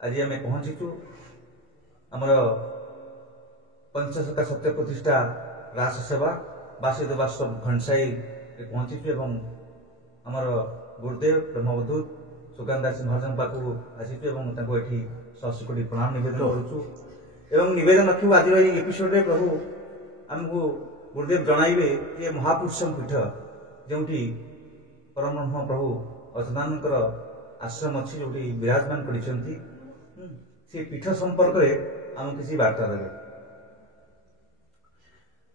आज आम पहुंचीचु आमर पंचशता सत्य प्रतिष्ठा रास सेवा वासुदेव आश्रम घनसाई पहुंचीचु एवं आमर गुरुदेव ब्रह्मवधूत सुकांत दास महाजन पाखु आसीचु एवं ये सशकोटी प्रणाम निवेदन करुचु एवं निवेदन रखू आज एपिसोड रे प्रभु आमको गुरुदेव जनइबे ये महापुरुष पीठ जो परम ब्रह्म प्रभु अच्युतानंदर आश्रम अच्छी जो विराजमान कर पीठ संपर्क में आम किसी वार्ता देवे।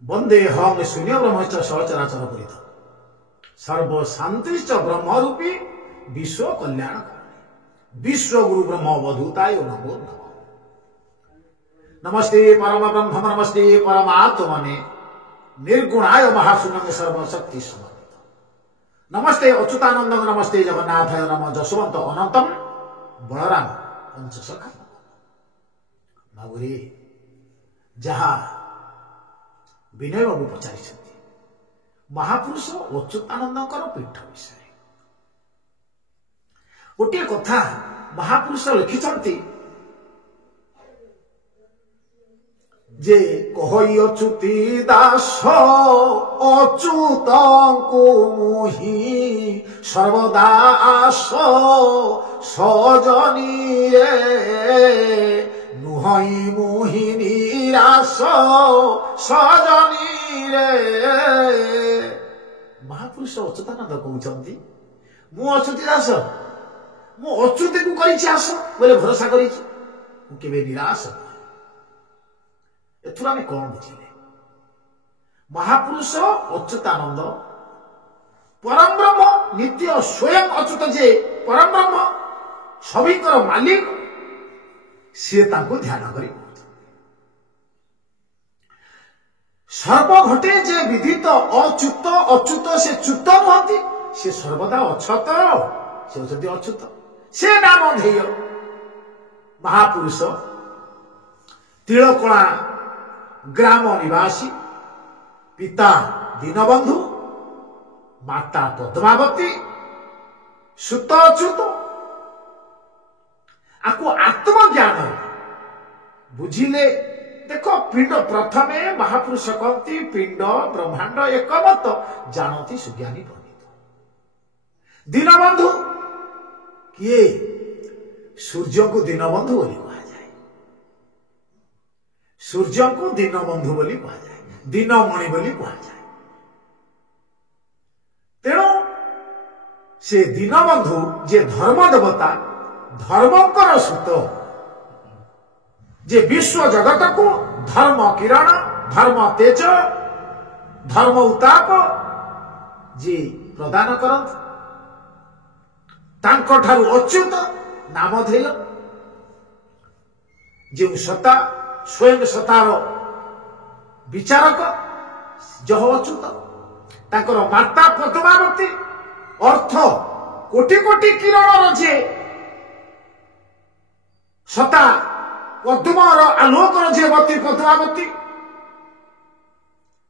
वंदे हम शून्य ब्रह्मच सचराचर परित सर्वशांतिश्च ब्रह्मरूपी विश्व कल्याण विश्व गुरु ब्रह्म अवधूताय नमो नमः। नमस्ते परम ब्रह्म नमस्ते परमात्मने निर्गुणाय महाशून्य सर्वशक्ति समन्वित नमस्ते अच्युतानंद नमस्ते जगन्नाथाय नमः जसवंत अनंतम बलराम पंचसखा बाबुरे जहाँ विनय बाबू पचारि महापुरुष अच्युतानंद पीठ विषय गोटे कथा महापुरुष लिखिछन्ति जे कहि अच्युति दास अच्युतंकु मुहि सर्वदा आस सजनी रे नुहई मुहि निराश सजनी रे। महापुरुष अच्युतानंद कहउछन्ति मु अच्युति दास मु अच्युति को करिछि आस बोले भरोसा करिछि मु केबे निराश एथुर आम कौन बुझे महापुरुष अच्युतानंद परम ब्रह्म नित्य स्वयं अच्युत जे परम ब्रह्म सभिकर मालिक सी तांको ध्यान करी सर्व घटे जे विदित अच्युत अच्युत से च्युत नुहति से सर्वदा अछत से होती अच्युत से नाम ध्येय महापुरुष तिलकोणा ग्राम निवासी पिता दीनबंधु माता पद्मावती सुत अच्युत आपको आत्मज्ञान बुझिले देखो पिंड प्रथमे महापुरुष कहती पिंड ब्रह्मांड एकमत जानती सुज्ञानी पंडित दीनबंधु किए सूर्य को दीनबंधु बोली कहा जाए सूर्य को दीनबंधु बोली कहा जाए दीनमणि बोली कहा जाए तेणु से दीनबंधु जे धर्म देवता धर्मकर सुत जे विश्व जगत को धर्म किरण धर्म तेज धर्म उताप जे प्रदान करत तांको ठारू अच्युत नामधेय जो सत्ता स्वयं सत्तार विचारक जह अच्युत तांकर माता पद्मावती अर्थ कोटि कोटि किरण जे सत्ता पद्मर आलोकर जे बती पद्मावती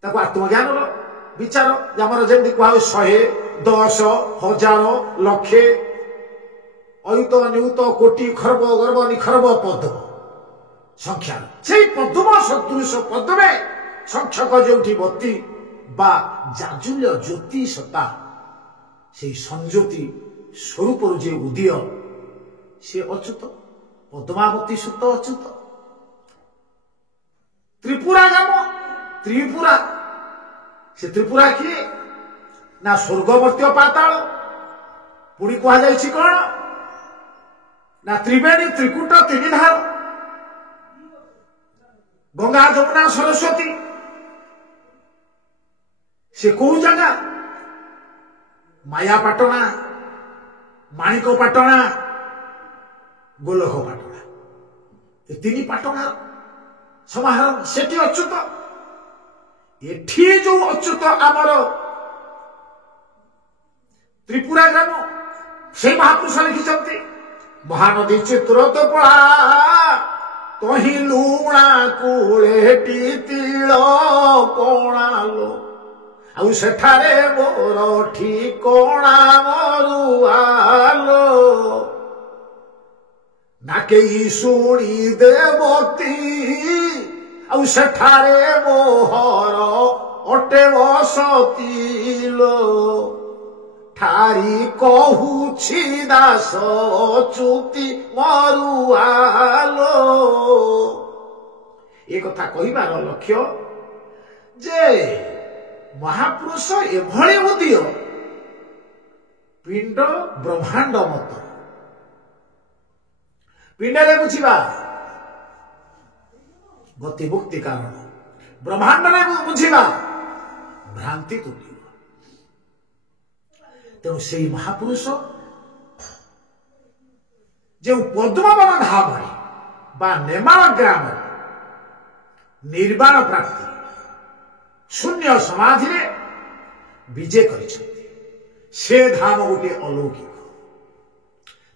ताको आत्मज्ञान विचार जमर जमी कह 100 10 1000 लक्षे अयुत नियुत कोटि खर्ब गर्भ निखर्ब पद्म संख्या से पद्म सदृश पद्मे संख्यक जोठी बती बा जाजुल्य ज्योति सत्ता से संज्योति स्वरूप जे उदय से अच्युत पद्मावती सुत अच्युत त्रिपुरा नाम त्रिपुरा से त्रिपुरा किए ना स्वर्गवर्त्य पाताल पुणी कह जाए कौन ना त्रिवेणी त्रिकुट तीन धार गंगा जमुना सरस्वती से कौ जगह माया पाटना माणिक पाटना गोलख पाटना ये तीन पाटना समाहार सेठी अच्युत एठी जो अच्युत आमर त्रिपुरा ग्राम से महापुरुष लिखिं महानदी चित्र तो पड़ा तही लुणा कूड़ेटी तील कोणालो आउ सेठारे मोर ठिकोणा मरुआलो ନା କେହି ଶୁଣି ଦେବତୀ ଆଉ ସେଠାରେ ମୋହର ଅଟେ ବସତିଲୋ ଠାରି କହୁଛି ଦାସ ଚୁକ୍ତି ମରୁଆଲୋ। ଏ କଥା କହିବାର ଲକ୍ଷ୍ୟ ଯେ ମହାପୁରୁଷ ଏଭଳି ଉଦୟ ପିଣ୍ଡ ବ୍ରହ୍ମାଣ୍ଡ ମତ ପିଣ୍ଡରେ ବୁଝିବା ଗତି ମୁକ୍ତି କାରଣ ବ୍ରହ୍ମାଣ୍ଡରେ ବୁଝିବା ଭ୍ରାନ୍ତି ତୁଟିବ। ତେଣୁ ସେହି ମହାପୁରୁଷ ଯେଉଁ ପଦ୍ମବନ ଧାମରେ ବା ନେମାଳ ଗ୍ରାମରେ ନିର୍ବାଣ ପ୍ରାପ୍ତି ଶୂନ୍ୟ ସମାଧିରେ ବିଜେ କରିଛନ୍ତି ସେ ଧାମ ଗୋଟିଏ ଅଲୌକିକ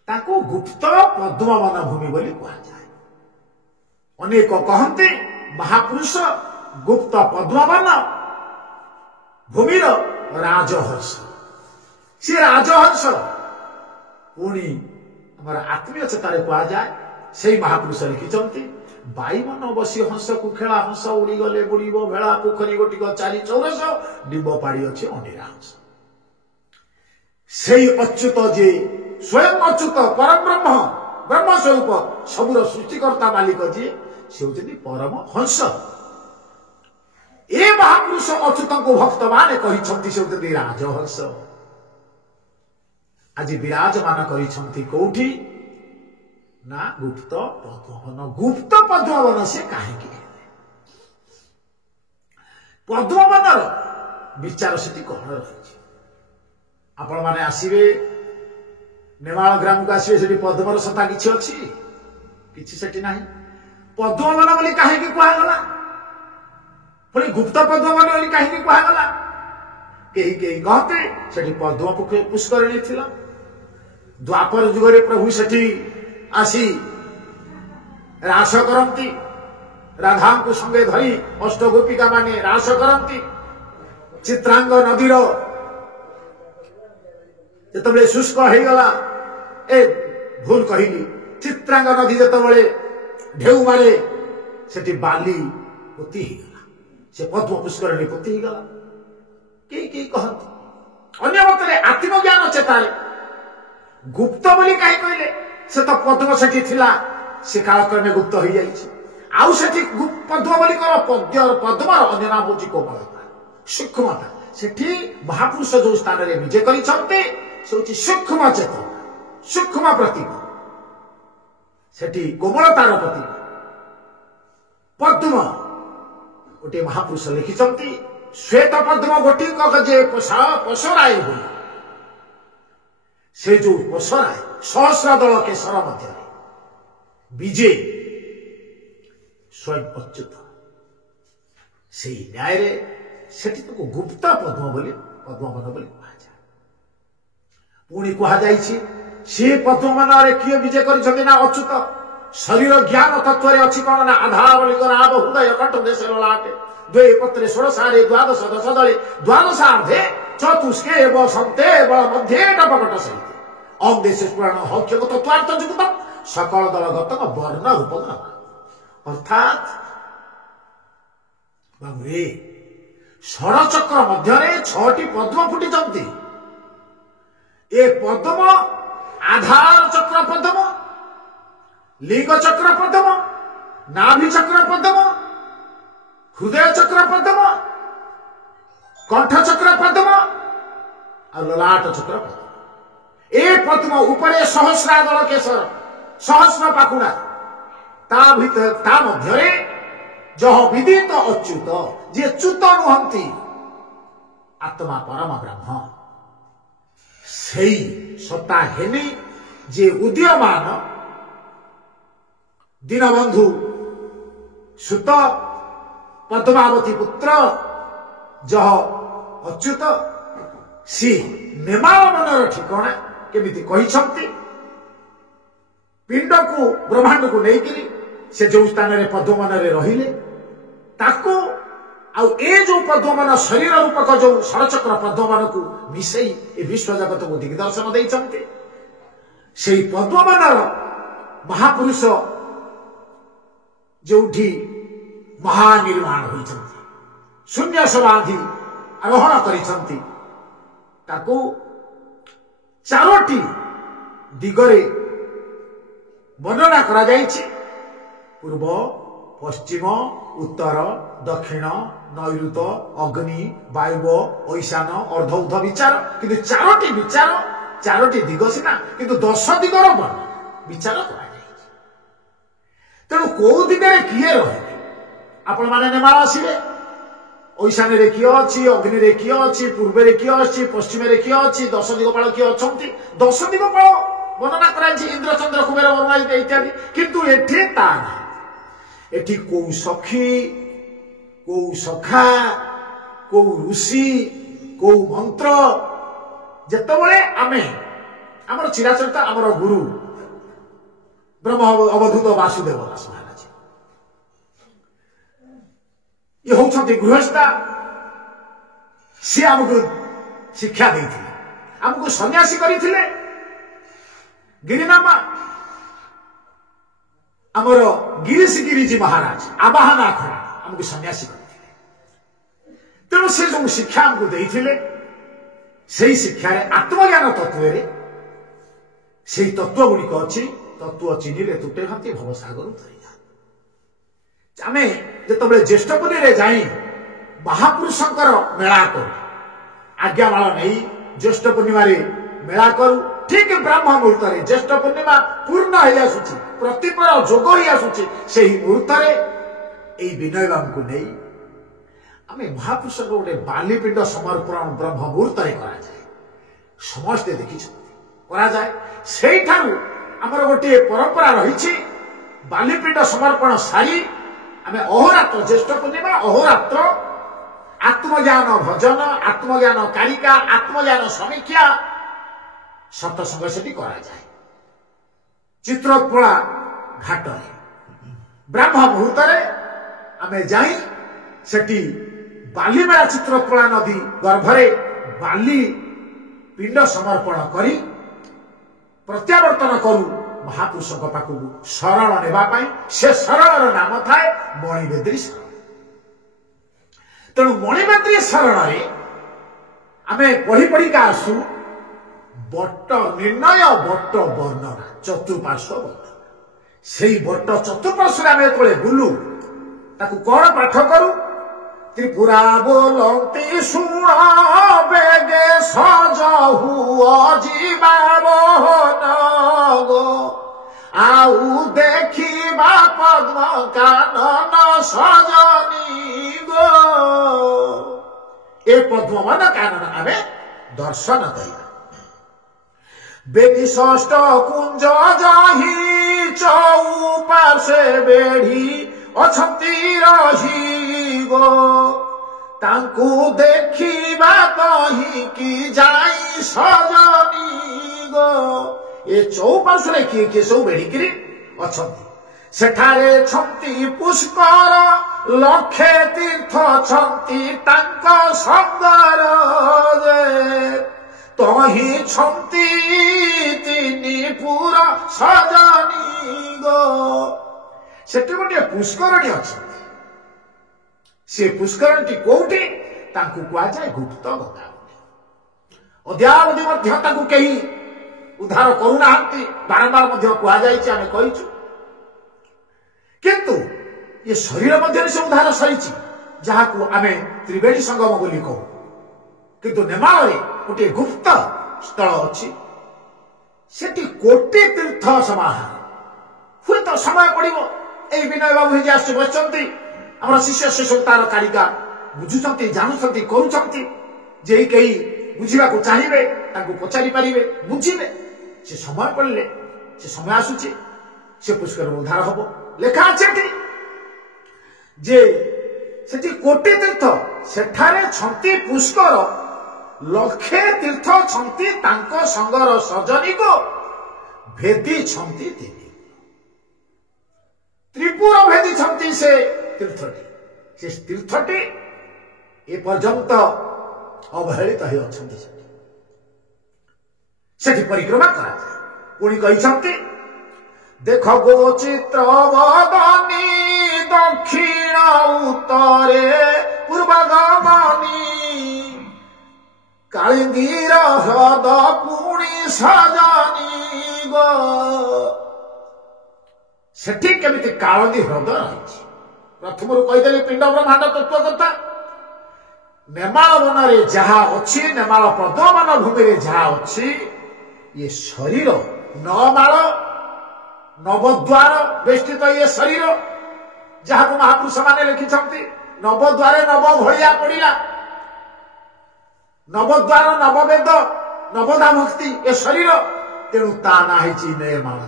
ତାକୁ ଗୁପ୍ତ ପଦ୍ମବନ ଭୂମି ବୋଲି କୁହାଯାଏ। ଅନେକ କହନ୍ତି ମହାପୁରୁଷ ଗୁପ୍ତ ପଦ୍ମବନ ଭୂମିର ରାଜହଂସ। ସେ ରାଜହଂସ ପୁଣି ଆମର ଆତ୍ମୀୟ ଚେତାରେ କୁହାଯାଏ ସେଇ ମହାପୁରୁଷ ଲେଖିଛନ୍ତି ବାଇମନ ବସି ହଂସକୁ ଖେଳା ହଂସ ଉଡ଼ିଗଲେ ବୁଡ଼ିବ ଭେଳା ପୋଖରୀ ଗୋଟିକ ଚାରି ଚୌରସ ଡିମ୍ବ ପାଡ଼ି ଅଛି ଅଣ୍ଡିରା ହଂସ। ସେଇ ଅଚ୍ୟୁତ ଯେ ସ୍ୱୟଂ ଅଚ୍ୟୁତ ପରବ୍ରହ୍ମ ବ୍ରହ୍ମ ସ୍ୱରୂପ ସବୁର ସୃଷ୍ଟିକର୍ତ୍ତା ମାଲିକ ଯିଏ ସେ ହେଉଛନ୍ତି ପରମ ହଂସ। ଏ ମହାପୁରୁଷ ଅଚ୍ୟୁତଙ୍କୁ ଭକ୍ତମାନେ କହିଛନ୍ତି ସେ ହେଉଛନ୍ତି ରାଜହଂସ। ଆଜି ବିରାଜମାନ କରିଛନ୍ତି କୋଉଠି ନା ଗୁପ୍ତ ପଦ୍ମବନ। ଗୁପ୍ତ ପଦ୍ମବନ ସେ କାହିଁକି ହେଲେ ପଦ୍ମବନର ବିଚାର ସେଠି କଣ ରହିଛି? ଆପଣ ମାନେ ଆସିବେ ନେମାଳ ଗ୍ରାମକୁ ଆସିବେ ସେଠି ପଦ୍ମର ସତା କିଛି ଅଛି? କିଛି ସେଠି ନାହିଁ। ପଦ୍ମବନ ବୋଲି କାହିଁକି କୁହାଗଲା? ପୁଣି ଗୁପ୍ତ ପଦ୍ମବନ ବୋଲି କାହିଁକି କୁହାଗଲା? କେହି କେହି କହନ୍ତି ସେଠି ପଦ୍ମ ପୁଷ୍କରିଣୀ ଥିଲା। ଦ୍ୱାପର ଯୁଗରେ ପ୍ରଭୁ ସେଠି ଆସି ରାସ କରନ୍ତି। ରାଧାଙ୍କୁ ସଙ୍ଗେ ଧରି ଅଷ୍ଟଗୋପିକା ମାନେ ରାସ କରନ୍ତି। ଚିତ୍ରାଙ୍ଗ ନଦୀର ଯେତେବେଳେ ଶୁଷ୍କ ହେଇଗଲା ଭୁଲ କହିଲି ଚିତ୍ରାଙ୍ଗ ନଦୀ ଯେତେବେଳେ ଢେଉ ମାରେ ସେଠି ବାଲି ପୋତି ହେଇଗଲା ସେ ପଦ୍ମ ପୁଷ୍କରିଣୀ ପୋତି ହେଇଗଲା। କେହି କେହି କହନ୍ତି ଅନ୍ୟ ମତରେ ଆତ୍ମଜ୍ଞାନ ଚେତାରେ ଗୁପ୍ତ ବୋଲି କାହିଁ କହିଲେ? ସେ ତ ପଦ୍ମ ସେଠି ଥିଲା ସେ କାଳକ୍ରମେ ଗୁପ୍ତ ହେଇଯାଇଛି। ଆଉ ସେଠି ପଦ୍ମ ବୋଲି କଣ? ପଦ୍ମର ଅନ୍ୟ ନାମ ହଉଛି କୋମଳତା ସୂକ୍ଷ୍ମତା। ସେଠି ମହାପୁରୁଷ ଯୋଉ ସ୍ଥାନରେ ବିଜେ କରିଛନ୍ତି ସେ ହଉଛି ସୂକ୍ଷ୍ମ ଚେତନା ସୂକ୍ଷ୍ମ ପ୍ରତୀକ। ସେଠି କୋମଳତାର ପ୍ରତୀକ ପଦ୍ମ ଗୋଟିଏ ମହାପୁରୁଷ ଲେଖିଛନ୍ତି ଶ୍ଵେତ ପଦ୍ମ ଗୋଟିକ ଯେ ପସରାଏ ହୁଏ ସେ ଯୋଉ ପସରାଏ ସହସ୍ର ଦଳ କେଶର ମଧ୍ୟରେ ବିଜେ ସ୍ୱୟଂ ଅଚ୍ୟୁତ। ସେଇ ନ୍ୟାୟରେ ସେଠି ତାକୁ ଗୁପ୍ତ ପଦ୍ମବନ ବୋଲି କୁହାଯାଏ। ପୁଣି କୁହାଯାଇଛି ସେ ପଦ୍ମବନରେ କିଏ ବିଜେ କରିଛନ୍ତି ନା ଅଚ୍ୟୁତ। ଶରୀର ଜ୍ଞାନ ତତ୍ତ୍ୱରେ ଅଛି କଣ ନା ଆଧାର ଲିଙ୍ଗରାବ ହୃଦୟ କଣ୍ଠ ଦେଶ ଲଳାଟେ ଦ୍ୱେ ପତ୍ରେ ଷୋଡ଼ଶାରେ ଦ୍ୱାଦଶ ଦଶ ଦଳେ ଦ୍ୱାଦଶାର୍ଦ୍ଧେ ଚତୁଷ୍କେ ବସନ୍ତେ ବଳ ମଧ୍ୟରେ ଟପକଟ ସହିତ ଅମ୍ ଦେଶ ପୁରାଣ ହକ୍ଷକ ତତ୍ୱାର୍ଥ ଯୁକ୍ତ ସକଳ ଦଳଗତ ବର୍ଣ୍ଣ ରୂପ ଅର୍ଥାତ୍ ବାବୁରେ ଷଡ଼ଚକ୍ର ମଧ୍ୟରେ 6ଟି ପଦ୍ମ ଫୁଟିଛନ୍ତି। ଏ ପଦ୍ମ ଆଧାର ଚକ୍ର ପଦ୍ମ লিঙ্গ চক্র পদ্ম নাভি চক্র পদ্ম হৃদয় চক্র পদ্ম কণ্ঠ চক্র পদ্ম আর ললাট চক্র পদ্ম। এ পদ্ম উপরে সহস্রাদল কেশর সহস্র পাখুড়া তা মধ্যে যহ বিদিত অচ্যুত যে চ্যুত নুহନ୍ତି আত্মা পরম ব্রহ্ম সেই সত্তা হেনি যে উদীয়মান দীনবন্ধু সুত পদ্মাবতী পুত্র যহ অচ্যুত सी नेमाल मनर ठिकाना केमिति कहिसंती पिंड को ब्रह्मांड को लेकिरी से जो स्थान रे पद्मवन रे रहिले ताको आ ए जो पद्मवन शरीर रूपक जो षड़चक्र पद्मवन को मिसई ए विश्व जगत को दिग्दर्शन दैछंती सेही पद्मवनर महापुरुष जोठी महानिर्माण होइछन्ति शून्य समाधि आरोहण करिछन्ति ताकू चारोटी दिगरे वर्णना करा जाइछि पूर्व पश्चिम उत्तर दक्षिण नैऋत अग्नि वायु ईशान अर्धौध विचार किंतु चारोटी विचार चारोटी दिग सीना किंतु 10 दिगर वर्णना विचार करा जाइछि तेणु को दिगरे किए रहे आपण माने नेमाळ आसीबे ईशान रे किए अछि अग्नि रे किए अछि पूर्व रे किए अछि पश्चिम रे किए अछि 10 दिगपाल किए अछंती 10 दिगपाल वर्णना करा जाइछि इंद्र चंद्र कुबेर वर्मा इत्यादि किंतु एठी ता एठी को सखी को सखा को ऋषि को मंत्र जेतबळे आमे हमर चिराचरित हमर गुरु ब्रह्म अवधूत वासुदेव दास महाराज ये होउछन्ति गृहस्था से हमको शिक्षा देथिले हमको सन्यासी करिथिले गिरिनामा हमर गिरीश गिरिजी महाराज आवाहन आखड़ा हमको सन्यासी करिथिले तेणु से जो शिक्षा हमको देथिले सेही शिक्षा रे आत्मज्ञान तत्व रे सेही तत्व गुड़िक अछि तत्व चिन्हिले तुटे भाती भवसागर उतरी जा आमे जेतबळे ज्येष्ठपुरी रे जाई महापुरुषंकर मेला करू आज्ञामाळ नै ज्येष्ठ पूर्णिमा रे मेला करू ठीक ब्रह्म मुहूर्त रे ज्येष्ठ पूर्णिमा पूर्ण होई आसुची प्रतिपर जोग होई आसुची सेही मुहूर्त रे एई विनय बाबू को नै आमे महापुरुष गोटे बालीपिंड समर्पण ब्रह्म मुहूर्त रे करा जाए समस्त देखि करा जाए सेही ठारू हमर गोटे परंपरा रहिछि बालीपिंड समर्पण सारी आमे अहोरात्र ज्येष्ठ पूर्णिमा अहोरात्र आत्मज्ञान भजन आत्मज्ञान कारिका आत्मज्ञान समीक्षा सत्संग सेठी करा जाए चित्रकोला घाट ब्रह्म मुहूर्त रे आमे जाई सेठी बालीमेला चित्रकोला नदी गर्भरे बाली पिंड समर्पण करी प्रत्यावर्तन करू महापुरुष पाखु शरण नेबा पाई से शरणर नाम थाए मणिबेद्री शरण तेणु मणिबेद्री शरण रे आमे पढ़ी पढ़ी का आसु बट्ट निर्णय बट्ट वर्णना चतुर्पार्श्व वर्णना सेही बट्ट चतुर्पार्श्व आमे कोले बुलु ताकु कोन पाठ करू त्रिपुरा बोलती सुण बेगे सजहु अजीवा मोहन गो आउ देखिबा पद्म कानन सजनी गो ए पद्मवन कानन आमे दर्शन करिबा बेदी षष्ठ कुंज जाही चौपार्श्वे बेढ़ी अछंती रही गो तांकु देखिबा कही की जाई सजनी गो ए चौपार्श्वे किए सब बेढ़िकी अछंती सेठारे छंती पुष्कर लक्षे तीर्थ छंती तांक संगर जे तही छंती तिनी पूरा सजनी गो सेठी गोटे पुष्करणी अछि से पुष्करणटी कोउठी तांकु कुआ जाय गुप्त गंगा अद्यावधि मध्य तांकु केही उद्धार करुनाहांती बारंबार मध्य कुआ जायछि आमे कहिछु किंतु ये शरीर मध्य से उद्धार सरिछि जहा को आमे त्रिवेणी संगम बोली कहू किंतु नेमाळ रे गोटे गुप्त स्थल अछि सेठी कोटि तीर्थ समाहार हुए तो समय पड़िबो ए विनय बाबू जे आस बसचंती हमर शिष्य से तार कारिका बुझुचंती जानुचंती करूचंती जे केही बुझिबा को चाहिबे ताको पचारि परिबे बुझिबे से समय पड़ले से समय आसुची से पुष्कर उद्धार हबो लेखा अछि जे सेठी कोटि तीर्थ सेठारे छंती पुष्कर लक्षे तीर्थ छंती तांको संगर सजनी को भेदी छंती तिनी त्रिपुर भेदी छंती से तीर्थटी से तीर्थटी ए पर्यंत अवहेलित है अछंती सेठी परिक्रमा करा जाए पुणी कहिसंती देख गो चित्र बदनी दक्षिण उत्तरे पूर्वगमनी कालिंदीर ह्रद पुणी सजनी गो सेठी केमिति कालिंदी ह्रद रही प्रथम कहीदेली पिंड ब्रह्मांड तत्व कथा नेमाल वन में जहा अच्छी नेमाल प्रदमन भूमि जहा अच्छी ये शरीर नमाल नवद्वार बेष्टित ये शरीर जहाँ महापुरुष माने लिखिंट नवद्वारे नव भलिया पड़ा नवद्वार नववेद नवदा भक्ति ये शरीर तेणु ता ना नेमाल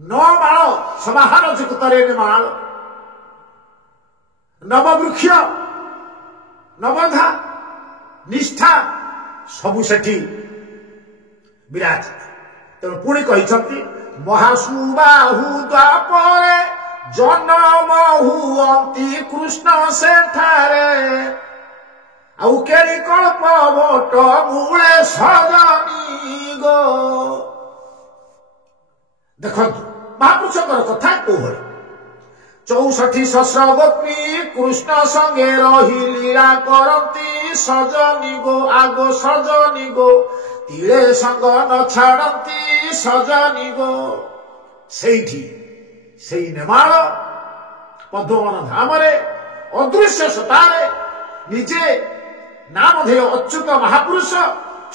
नमाल समाहार जुगतरे नेमाल नववृक्ष नवधा निष्ठा सबु सेठी विराजित तेणु पुणी कही महासुबाहु द्वापरे जन्म हुअंती कृष्ण सेठारे आउ केली कल्प बट मूले सजनी गो देखंतु महापुरुषकर कथा कोहली 64 सहस्र गोपी कृष्ण संगे रही लीला करती सजनी गो आगो सजनी गो तिले संग न छाड़ती सजनी गो सेठी सेई नेमाल पद्मवन धाम अदृश्य सतारे निजे नामधेय अच्युत महापुरुष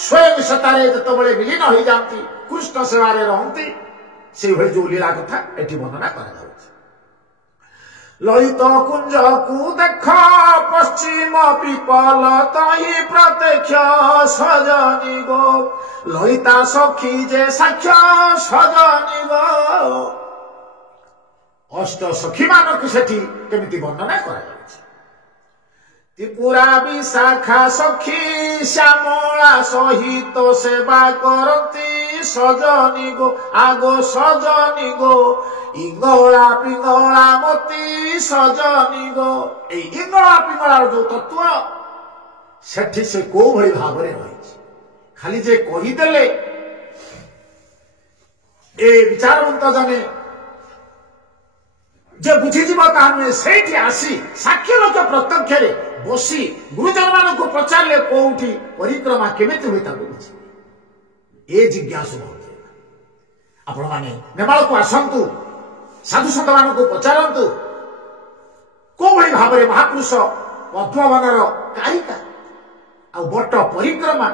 स्वयं सतारे जितेबाला विलीन हो जाती कृष्ण सेवारे रहती से भली जो लीला कथा एटी वर्णना करा ललित कुंज को देख पश्चिम पिपल तही प्रत्यक्ष सजनी गो ललिता सखी जे साक्ष्य सजनी गो अष्ट सखी मानक सेठी केमिति वर्णना करा त्रिपुरा विशाखा सखी श्यामला सहित सेवा करती सजनी गो आगो सजनी गो इंगला पिंगला मती सजनी गो इंगला पिंगलार जो तत्व सेठी से को भली भाव रही खाली जे कहीदेले ए विचारवंत जने जे बुझीजीव ता नुहे से आसी साक्षी लोक प्रत्यक्ष बसी गुरुजन मान को पचारे कौटी परिक्रमा केमिति हुए बुझे ए जिज्ञासु आपण माने नेमाल को आसतु साधु सत मान को पचारतु को भली भाव महापुरुष पद्मवनर कारिका आ बट परिक्रमा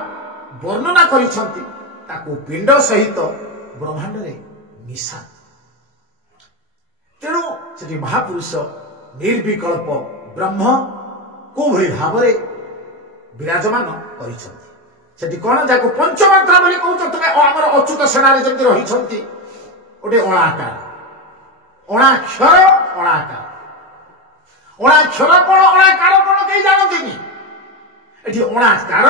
वर्णना करिसंती ताको पिंड सहित ब्रह्मांड रे मिशा तेणु से महापुरुष निर्विकल्प ब्रह्म को भली भाव विराजमान कर कौन जाको पंचमात्रा बोली कहते तुम आम अच्युत सेनारे जमी रही गोटे अणाकार अणाक्षर अणाकार अणाक्षर कौन अणाकार कौन कहीं जानती ये अणाकार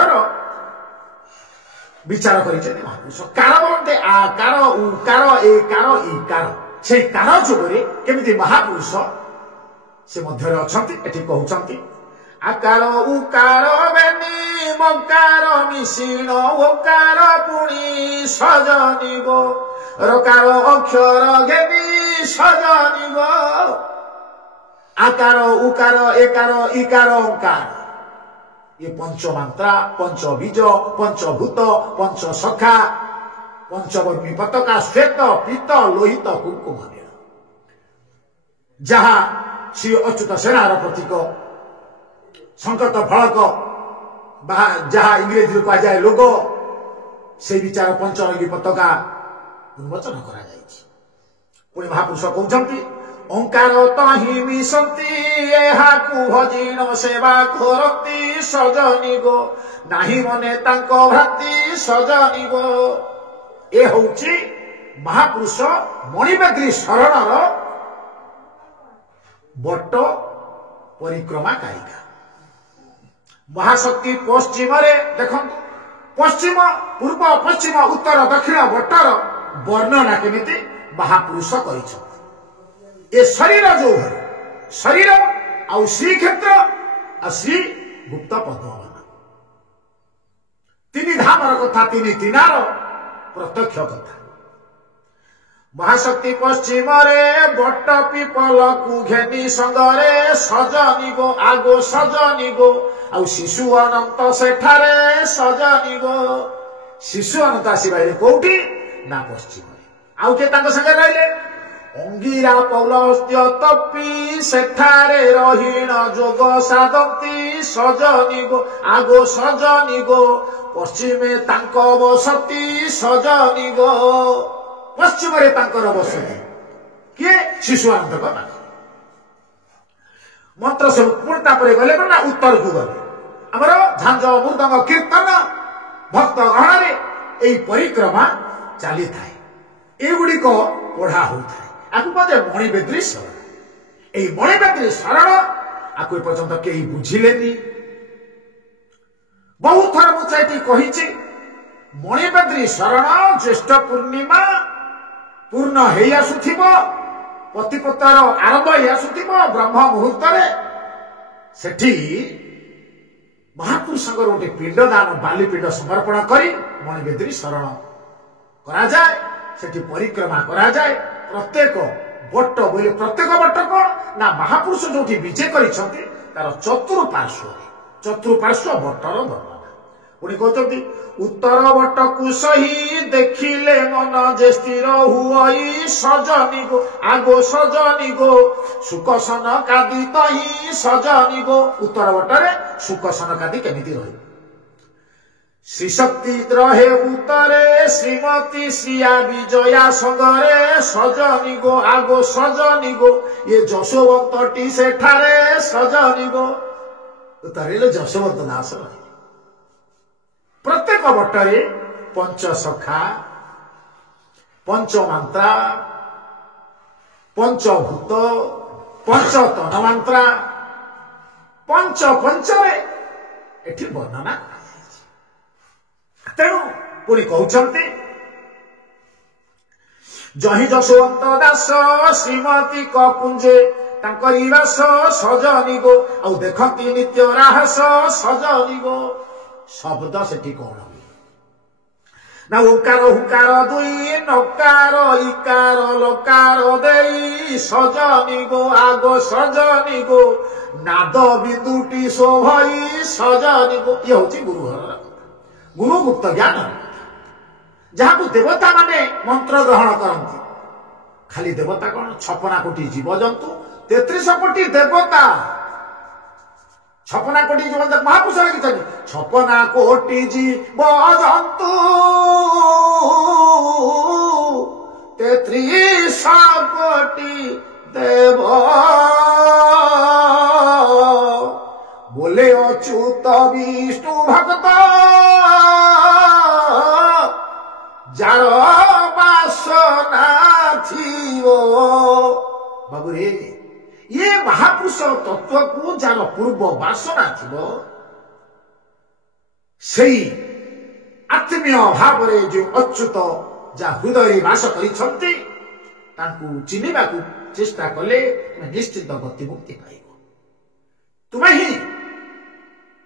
विचार कर महापुरुष कार बोलते आकार उकार एकार इकार से कार जुगरे केमिति महापुरुष से मध्य अच्छा कहते आकार उकार बेनी मकार मिश्रण ओकार पुणी सजनी गो रकार अक्षर घेनी सजनी गो आकार उकार एकार इकार ओंकार ये पंचमात्रा पंचबीज पंचभूत पंच सखा पंचवर्णी पताका श्वेत पीत लोहित कुंकुम जहाँ श्री अच्युत सेनार प्रतीक संकट फलक जहाँ इंग्रेजी कह जाए लोगो से विचार पंचरंगी पताका उन्मोचन कर महापुरुष कहते ओंकार तही मिशंती भजीन सेवा करती सजनी गो नाही मने तांको भ्राती सजनी गो ए हूँ महापुरुष मणिबेद्री शरणर बट परिक्रमा कारिका महाशक्ति पश्चिम देखो पश्चिम पूर्व पश्चिम उत्तर दक्षिण बटर वर्णना केमिति महापुरुष कर शरीर जो शरीर आ श्रीक्षेत्र आ श्री गुप्त पद्मवन तीन धामर कथा तीन तिनार प्रत्यक्ष कथा महाशक्ति पश्चिम बट पिपल को घेनी संगरे सजनी गो आगो सजनी गो आ शिशु अनंत सेठारे सजनी गो शिशु अनंत आसवा कौटी ना पश्चिम आउ के संगे रहिले अंगिरा पौलस्त्य तपी सेठारे रहीण जोग साधती सजनी गो आगो सजनी गो पश्चिमे तांको बसती सजनी गो पश्चिम बसती किए शिशु अनंत पाख मंत्र सब पुणता पर गले ना उत्तर को गले आमर झांझ मृदंग कीर्तन भक्त गहण ए परिक्रमा चली थाए एगुड़िक पढ़ा होता आपको कहे मणिबेद्री शरण यही मणिबेद्री शरण आपको पर्यंत कई बुझिलेनी बहुत थर मुझे कही मणिबेद्री शरण ज्येष्ठ पूर्णिमा पूर्ण हो आसुथिब पतिपतार आरंभ हो आसुथिब ब्रह्म मुहूर्त सेठी महापुरुषଙ୍କର गोटे पिंडदान बालीपिंड समर्पण करी मणिबेद्री शरण करा जाए सेठी परिक्रमा करा जाए प्रत्येक बट बोले प्रत्येक बट कौन ना महापुरुष जो विजय करिसंती तार चतुर्पार्श्व बटर वर्णना पुणी कहते उत्तर बट को सही देखिले मन जे स्थिर हुई सजनी गो आगो सजनी गो सुकसन कादी तही सजनी गो उत्तर बटरे सुकसन कादी केमिति रही श्री शक्ति रहे उतरे श्रीमती श्रिया विजया संगरे सजनी गो आगो सजनी गो ये जशोवंतटी सेठारे सजनी गो उतरे जशोवंत दास रहे प्रत्येक बटरे पंचसखा पंचमांत्रा पंचभूत पंचतनमांत्रा पंचरे एठी वर्णना तेणु पुणी कहते जही जशोवंत दास श्रीमती कपुंजे तांकरिवास सजनी गो आ देखती नित्य राहस सजनी गो शब्द सेठी कौन ना ओकार हुकार दुई नकार इकार लकार देई सजनी गो आगो सजनी गो नाद बिंदुटी शोभई सजनी गो ये हूँ गुरुहर गुरु गुप्त ज्ञान जहाँ देवता माने मंत्र ग्रहण करती खाली देवता कौन 56 कोटी जीवजंतु 33 कोटी देवता 56 कोटी जीवजंतु महापुरुष लिखिछन 56 कोटी जीवजंतु 33 कोटी देव बोले अच्युत विष्णु भक्त जार बासना थीवो बाबू रे ये महापुरुष तत्व को जार पूर्व बासना थीवो सही आत्मीय भाव रे जो अच्युत जा हृदय बास करिसंती तांकु चिनिबा को चेष्टा कले निश्चित गति मुक्ति पाइबो तुमे ही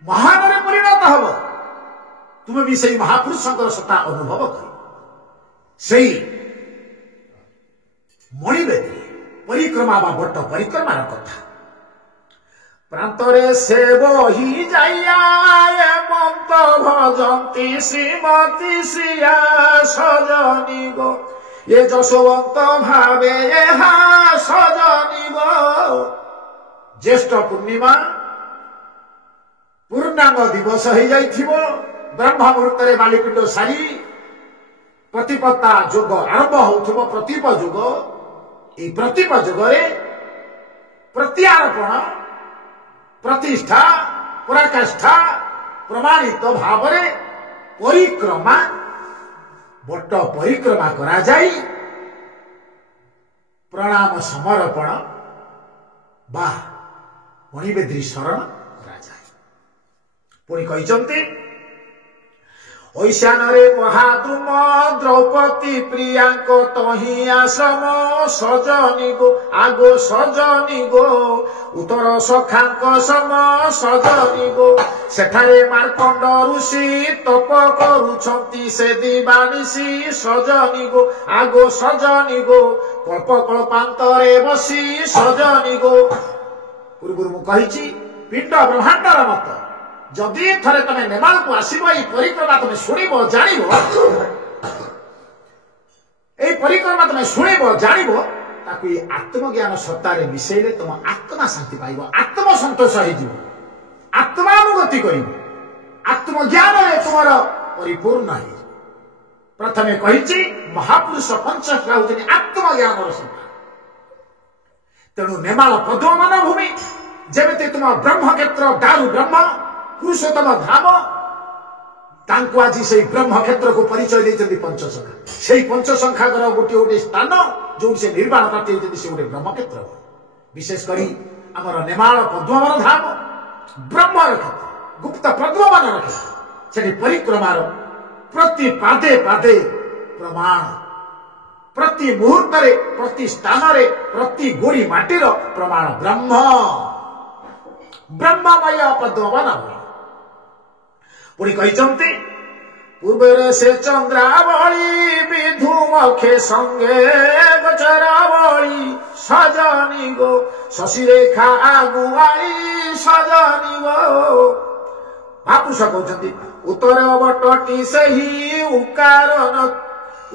महान रे परिणत हब तुमे भी सही महापुरुषଙ୍କର सत्ता अनुभव कर सही मणिबेद्री परिक्रमा बा बट परिक्रमा कथा प्रांतरे सेव ही जाइया मंत भजंती श्रीमती श्रिया सजनी गो ये जशोवंत भावे हा सजनी गो ज्येष्ठ पूर्णिमा पूर्णांग दिवस हो जाइथिबो ब्रह्म मुहूर्त रे बालीपिंड सारी प्रतिपत्ता जोग आरंभ होउथिबो प्रतीप जोग ए प्रतीप जोगरे प्रत्यारोपण प्रतिष्ठा पराकाष्ठा प्रमाणित भाव रे परिक्रमा बट परिक्रमा करा जाई प्रणाम समर्पण बा मणिबेद्री शरण करा जाए पुणी कहते ଐଶାନରେ ମହାଦ୍ରୁମ ଦ୍ରୌପଦୀ ପ୍ରିୟାଙ୍କ ତହିଁ ଆଶ୍ରମ ସଜନି ଗୋ ଆଗୋ ସଜନି ଗୋ ଉତ୍ତର ସଖାଙ୍କ ସମ ସଜନି ଗୋ ସେଠାରେ ମାର୍କଣ୍ଡ ଋଷି ତପ କରୁଛନ୍ତି ସେ ଦିବାନିଶି ସଜନି ଗୋ ଆଗୋ ସଜନି ଗୋ କଳ୍ପ କଳ୍ପାନ୍ତରେ ବସି ସଜନି ଗୋ। ପୂର୍ବରୁ ମୁଁ କହିଛି ପିଣ୍ଡ ବ୍ରହ୍ମାଣ୍ଡର ମତ ଯଦି ଥରେ ତମେ ନେମାଳକୁ ଆସିବ ଏଇ ପରିକ୍ରମା ତମେ ଶୁଣିବ ଜାଣିବ ଏଇ ପରିକ୍ରମା ତମେ ଶୁଣିବ ଜାଣିବ ତାକୁ ଏଇ ଆତ୍ମଜ୍ଞାନ ସତ୍ତାରେ ମିଶେଇଲେ ତମ ଆତ୍ମା ଶାନ୍ତି ପାଇବ ଆତ୍ମସନ୍ତୋଷ ହେଇଯିବ ଆତ୍ମାନୁଗତି କରିବ ଆତ୍ମଜ୍ଞାନରେ ତୁମର ପରିପୂର୍ଣ୍ଣ ହେଇଯିବ। ପ୍ରଥମେ କହିଛି ମହାପୁରୁଷ ପଞ୍ଚଶିଳା ହେଉଛନ୍ତି ଆତ୍ମଜ୍ଞାନର ସତ୍ତା। ତେଣୁ ନେମାଳ ପଦ୍ମବନ ଭୂମି ଯେମିତି ତୁମ ବ୍ରହ୍ମକ୍ଷେତ୍ର ଦାରୁ ବ୍ରହ୍ମ ପୁରୁଷୋତ୍ତମ ଧାମ ତାଙ୍କୁ ଆଜି ସେଇ ବ୍ରହ୍ମକ୍ଷେତ୍ରକୁ ପରିଚୟ ଦେଇଛନ୍ତି ପଞ୍ଚସଖା। ସେଇ ପଞ୍ଚସଖାଙ୍କର ଗୋଟିଏ ଗୋଟିଏ ସ୍ଥାନ ଯୋଉଠି ସେ ନିର୍ବାଣ ପ୍ରାପ୍ତି ହେଇଛନ୍ତି ସେ ଗୋଟେ ବ୍ରହ୍ମକ୍ଷେତ୍ର। ବିଶେଷ କରି ଆମର ନେମାଳ ପଦ୍ମବନ ଧାମ ବ୍ରହ୍ମର କ୍ଷେତ୍ର ଗୁପ୍ତ ପଦ୍ମବନର କ୍ଷେତ୍ର। ସେଠି ପରିକ୍ରମାର ପ୍ରତି ପାଦେ ପାଦେ ପ୍ରମାଣ ପ୍ରତି ମୁହୂର୍ତ୍ତରେ ପ୍ରତି ସ୍ଥାନରେ ପ୍ରତି ଗୋଡ଼ି ମାଟିର ପ୍ରମାଣ ବ୍ରହ୍ମମୟ ପଦ୍ମବନ। ପୁଣି କହିଛନ୍ତି ପୂର୍ବରେ ସେ ଚନ୍ଦ୍ରାବଳୀ ବିଧୁମଖେ ସଙ୍ଗେ ଗୋଚରାବଳୀ ସଜନି ଗୋ ଶଶିରେଖା ଆଗୁଆଳି ସଜନି ଗୋ। ମହାପୁରୁଷ କହୁଛନ୍ତି ଉତ୍ତର ବଟଟି ସେହି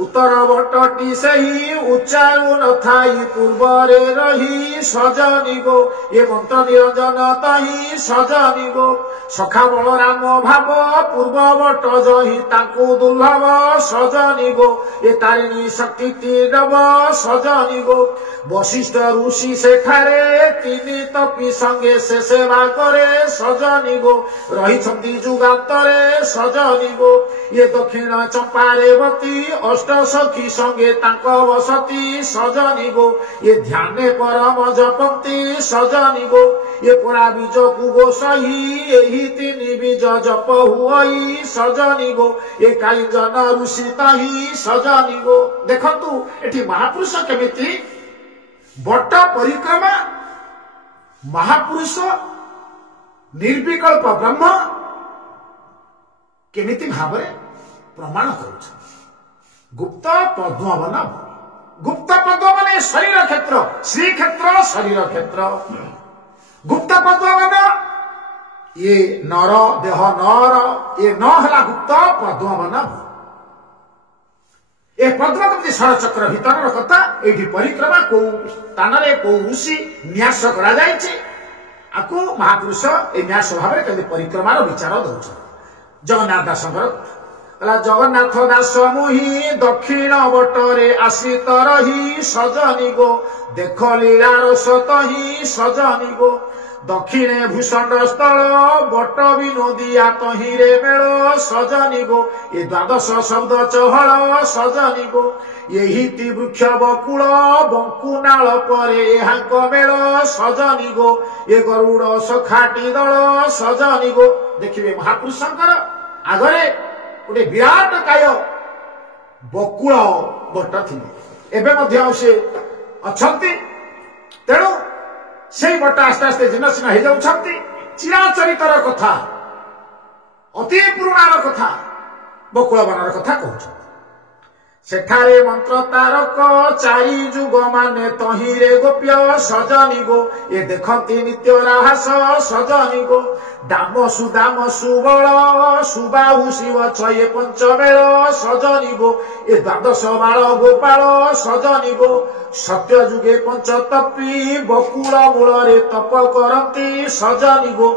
ଉତ୍ତର ବଟଟି ସେହି ଉଚ୍ଚାରୁ ନଥାଇ ପୂର୍ବରେ ରହି ସଜନି ଗୋ ଏ ମନ୍ତ୍ର ନିରଞ୍ଜନ ତହିଁ ସଜନି ଗୋ ସଖା ବଳରାମ ଭାବ ପୂର୍ବ ବଟ ଜହି ତାଙ୍କୁ ଦୁର୍ଲଭ ସଜନି ଗୋ ଏ ତାରିଣୀ ଶକ୍ତି ତୀରବ ସଜନି ଗୋ ବଶିଷ୍ଠ ଋଷି ସେଠାରେ ତିନି ତପି ସଙ୍ଗେ ସେ ସେବା କରେ ସଜନି ଗୋ ରହିଛନ୍ତି ଯୁଗାନ୍ତରେ ସଜନି ଗୋ ଏ ଦକ୍ଷିଣ ଚମ୍ପାରେବତୀ ସଖୀ ସଙ୍ଗେ ତାଙ୍କ ବସତି ସଜନି ଗୋ ଏ ଧ୍ୟାନେ ପରମ ଜପନ୍ତି ସଜନି ଗୋ ଏ ପରା ବୀଜକୁ ଗୋସହି ଏହି ତିନି ବୀଜ ଜପ ହୁଅଇ ସଜନି ଗୋ ଏ କାଳିଜନ ଋଷି ତହିଁ ସଜନି ଗୋ। ଦେଖନ୍ତୁ ଏଠି ମହାପୁରୁଷ କେମିତି ବଟ ପରିକ୍ରମା ମହାପୁରୁଷ ନିର୍ବିକଳ୍ପ ବ୍ରହ୍ମ କେମିତି ଭାବରେ ପ୍ରମାଣ କରୁଛନ୍ତି। ଗୁପ୍ତ ପଦ୍ମବନ ଗୁପ୍ତ ପଦ୍ମବନ ଶରୀର କ୍ଷେତ୍ର ଶ୍ରୀକ୍ଷେତ୍ର ଶରୀର କ୍ଷେତ୍ର ଗୁପ୍ତ ପଦ୍ମବନ ଇଏ ନର ଦେହ ନର ଇଏ ନ ହେଲା ଗୁପ୍ତ ପଦ୍ମବନ। ଏ ପଦ୍ମ କେମିତି ଷଡ଼ଚକ୍ର ଭିତରର କଥା ଏଇଠି ପରିକ୍ରମା କୋଉ ସ୍ଥାନରେ କୋଉ ଋଷି ନ୍ୟାସ କରାଯାଇଛି ଆକୁ ମହାପୁରୁଷ ଏ ନ୍ୟାସ ଭାବରେ କେମିତି ପରିକ୍ରମାର ବିଚାର ଦଉଛନ୍ତି। ଜଗନ୍ନାଥ ଦାସଙ୍କର ଜଗନ୍ନାଥ ଦାସ ମୁହିଁ ଦକ୍ଷିଣ ବଟରେ ଆଶ୍ରିତ ରହି ସଜନି ଗୋ ଦେଖ ଲୀଳାର ସତହି ସଜନି ଗୋ ଦକ୍ଷିଣେ ଭୂଷଣ୍ଡ ସ୍ଥଳ ବଟ ବିନୋଦିଆ ତହିଁରେ ମେଳ ସଜନି ଗୋ ଏ ଦ୍ୱାଦଶ ଶବ୍ଦ ଚହଳ ସଜନି ଗୋ ଏହିଟି ବୃକ୍ଷ ବକୁଳ ବଙ୍କୁନାଳ ପରେ ଏହାଙ୍କ ମେଳ ସଜନି ଗୋ ଏ ଗରୁଡ଼ ସଖାଟି ଦଳ ସଜନି ଗୋ। ଦେଖିବେ ମହାପୁରୁଷଙ୍କର ଆଗରେ ଗୋଟେ ବିରାଟ କାୟ ବକୁଳ ବଟ ଥିଲେ ଏବେ ମଧ୍ୟ ସେ ଅଛନ୍ତି। ତେଣୁ ସେଇ ବଟ ଆସ୍ତେ ଆସ୍ତେ ଜୀର୍ଣ୍ଣଶୀର୍ଣ୍ଣ ହେଇଯାଉଛନ୍ତି। ଚିରାଚରିତର କଥା ଅତି ପୁରୁଣାର କଥା ବକୁଳ ବନର କଥା କହୁଛନ୍ତି। ସେଠାରେ ମନ୍ତ୍ର ତାରକ ଚାରି ଯୁଗ ମାନେ ତହିଁରେ ଗୋପ୍ୟ ସଜନି ଗୋ ଏ ଦେଖନ୍ତି ନିତ୍ୟ ରାହାସ ସଜନି ଗୋ ଦାମ ସୁଦାମ ସୁବଳ ସୁବାହୁ ଶିବ ଛଏ ପଞ୍ଚବେଳ ସଜନି ଗୋ ଏ ଦ୍ୱାଦଶ ବାଳ ଗୋପାଳ ସଜନି ଗୋ ସତ୍ୟ ଯୁଗେ ପଞ୍ଚତପି ବକୁଳ ମୂଳରେ ତପ କରନ୍ତି ସଜନି ଗୋ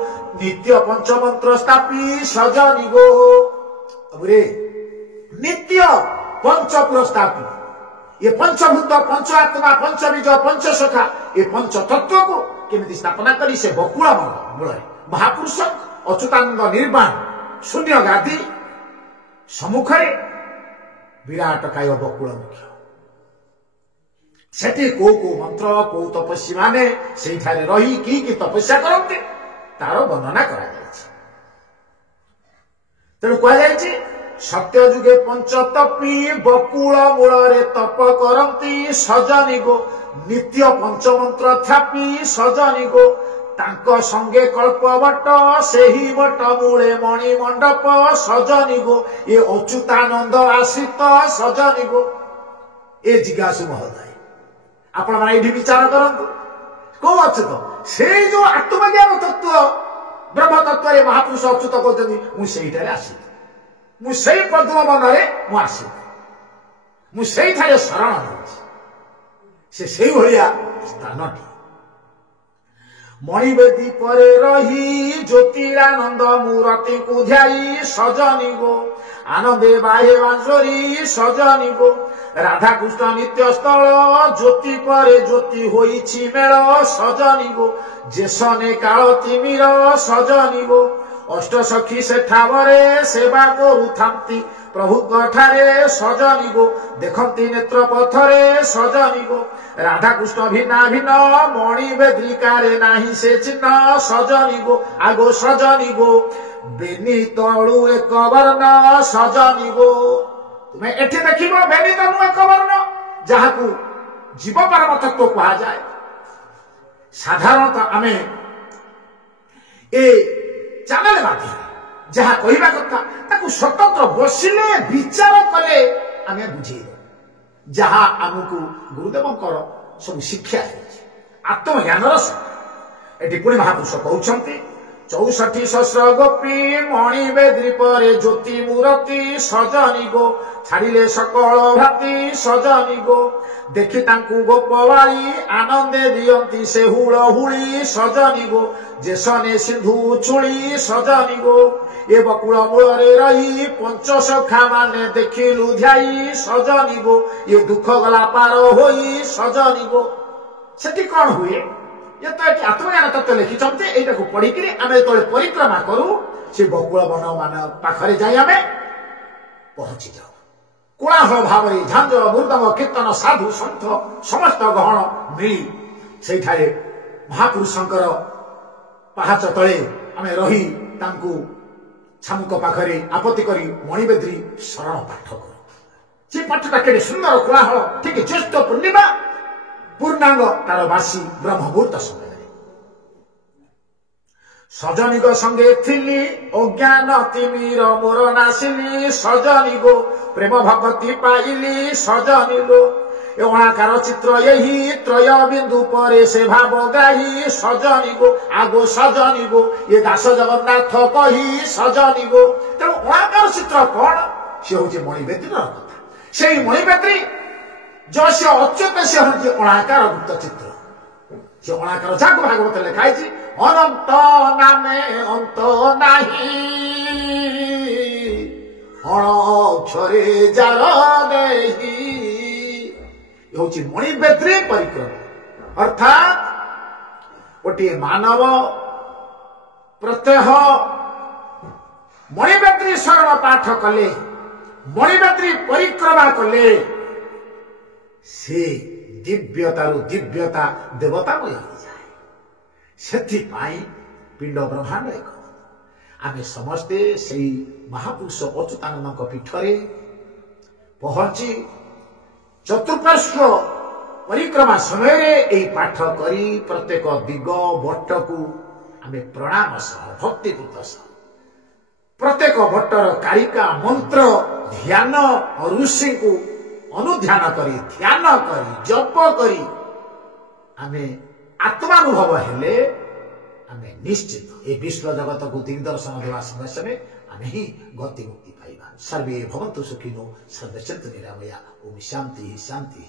ନିତ୍ୟ ପଞ୍ଚମନ୍ତ୍ର ସ୍ଥାପି ସଜନି ଗୋ। ନିତ୍ୟ पंचपुर स्थापित ये पंचभूत पंच आत्मा पंचबीज पंचसखा ये पंच तत्व को केमिति स्थापना करी से बकुल मूल महापुरुष अच्युतानंद निर्वाण शून्य गादी सम्मुखें विराट काय बकुल मुख्य सेठी को मंत्र को तपस्वी माने सेठारे रही की तपस्या करते तार वर्णना करा तेणु कह सत्य जुगे पंचतपी बकुल मूल तप करती सजनी गो नित्य पंचमंत्र थ्यापी सजनी गो तांको संगे कल्पवट सेही वट मूले मणिमंडप सजनी गो ये अच्युतानंद आश्रित सजनी गो ए जिज्ञासु महोदय आपण माने एठी विचार करंतु को अच्युत से जो आत्मज्ञान तत्व ब्रह्म तत्व रे महापुरुष अच्युत कहते मु सेहिटारे आश्रित मु सेही पद्म बनरे मु आश्रित मु सेहिठारे शरण होछि से सेही भलिया स्थानटी मणिवेदी परे रही ज्योतिरानंद मूर्ति को ध्याई सजनी गो आनंदे बाहे बांसुरी सजनी गो राधा कृष्ण नित्य स्थल ज्योति परे ज्योति होइछि मेल सजनी गो जेसने काल तिमिर सजनी गो अष्ट सखी सेठावरे सेवा करुथांती प्रभु कठारे सजनी गो देखंती नेत्र पथरे सजनी गो राधा कृष्ण भिन्ना भिन्न मणि बेद्रिकारे नाही से चिन्ह सजनी गो आगो सजनी गो बेनी तळु एक वर्ण सजनी गो तुम्हें एठी देखिबो बेनी तळु एक वर्ण जाहाकू जीव परम तत्व कहा जाए साधारणतः आमे ए चैनल माध्यम जहा कहवा कथा ताकू स्वतंत्र बसिले विचार कले आमे बुझे जहा आमको गुरुदेवंकर सब शिक्षा है आत्मज्ञान रस एटी पुणी महापुरुष कहउछंती 64 सहस्र गोपी मणि बेद्री परे ज्योति मूर्ति सजनी गो छाड़िले सकल भाती सजनी गो देखि तांकू गोपवाली आनंदे दियंती से हुळ हुली सजनी गो जेसने सिंधु चुली सजनी गो ए बकुल मूलरे रही पंचसखा माने देखिलु ध्याई सजनी गो ये दुख गला पार होई सजनी गो सेठी कौन हुए ये तो एक आत्मज्ञान तत्व लिखिछन्ते एटा को पढ़ी कि आमे तळे परिक्रमा करू से बकुल वन मान पाखरे जाई आमे पहुंची जाऊ कोलाहल भावरे झांझ मृदंग कीर्तन साधु संत समस्त गहण मिली सेठारे महापुरुषंकर पाहाच तळे आमे रही तांकू छामुक पाखरे आपत्ति करी मणिबेद्री शरण पाठ करू से पाठटा केडे सुंदर कोलाहल ठीक ज्येष्ठ पूर्णिमा पूर्णांग तार बासी ब्रह्ममुहूर्त समय सजनी गो संगे थिली अज्ञान तिमिर मोर नासिली सजनी गो प्रेम भक्ति पाइली सजनी गो एणाकार चित्र यही त्रय बिंदु परे से भाव ग्राही सजनी गो आगो सजनी गो ये दास जगन्नाथ कही सजनी गो तेणु अणाकार चित्र कौन से हूँ मणिबेद्री कथा से मणिबेद्री जो से अच्युत से हूँ अणाकार गुप्त चित्र से अणाकार जाक भागवत लिखाई अनंत नामे अंत नाही अक्षरे जार देही हूँ मणिबेद्री परिक्रमा अर्थात गोटे मानव प्रत्यह मणिबेद्री शरण पाठ कले मणिबेद्री परिक्रमा कले से दिव्यतारु दिव्यता देवतामय हो जाए सेथिपाई पिंड ब्रह्मांड एक आमे समस्ते से महापुरुष अच्युतानंद पीठरे पहुंची चतुर्पार्श्व परिक्रमा समय रे पाठ करी प्रत्येक दिग भट्ट को आमे प्रणाम सह भक्तिपूत सह प्रत्येक भट्टर कारिका मंत्र ध्यान और ऋषि को अनुध्यान करी ध्यान करी जप करी आमे आत्मानुभव हेले आमे निश्चित ए विश्व जगत को दिन दर्शन देवा समय समय आमे ही गति मुक्ति पाइबा सर्वे भवन्तु सुखिनो सर्वे सन्तु निरामया ओम शांति शांति।